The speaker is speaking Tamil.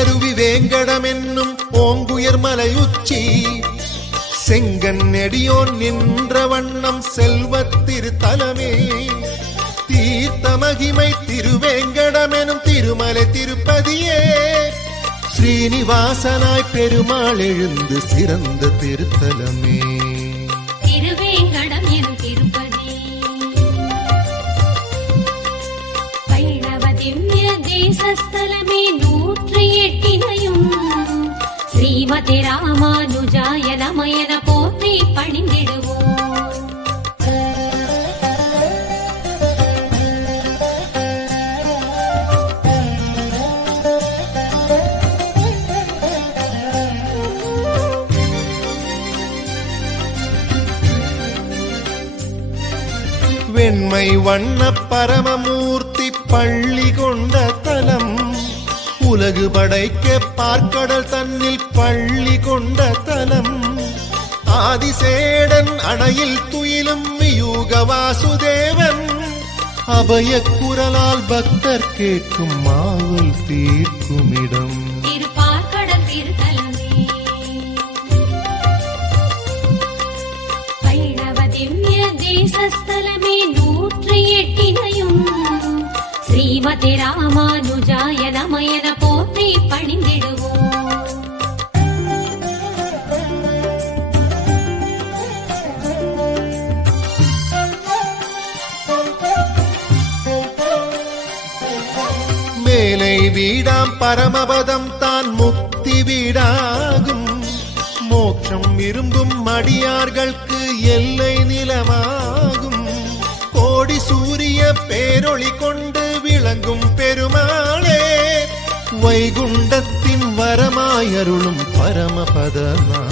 தேனருவி வேங்கடம் என்னும் ஓங்குயர் மலை உச்சி செங்கன் நெடியோன் நின்ற வண்ணம் செல்வத்திருத்தலமே தீர்த்த மகிமை திருவேங்கடம் எனும் திருமலை திருப்பதியே ஸ்ரீனிவாசனாய் பெருமாள் எழுந்து சிறந்த திருத்தலமே திருவேங்கடம் எனும் திருப்பதி வைணவ திவ்ய தேசஸ்தலமே 108 ஸ்ரீமதி ராமானுஜாய நமயன போற்றி பணிந்திடுவோம். வெண்மை வண்ண பரமமூர்த்தி பள்ளி கொண்ட தலம் உலகு படைக்க பார்க்கடல் தன்னில் பள்ளி கொண்ட தலம் ஆதிசேடன் அணையில் துயிலும் யூக வாசுதேவன் அபய குரலால் பக்தர் கேட்கும் மாவல் தீர்க்கும் இடம் திருப்பார்க்கடல் திருத்தலமே வைணவ திவ்ய தேசஸ்தலமே 108 ஸ்ரீமதி ராமானுஜாய நமயன போற்றி பணிந்திடுவோம். மேலை வீடாம் பரமபதம் தான் முக்தி வீடாகும் மோட்சம் விரும்பும் அடியார்களுக்கு எல்லை நிலமாகும் கோடி சூரிய பேரொளி கொண்டு விளங்கும் பெருமாளே வைகுண்டத்தின் வரமாயருளும் பரமபதமா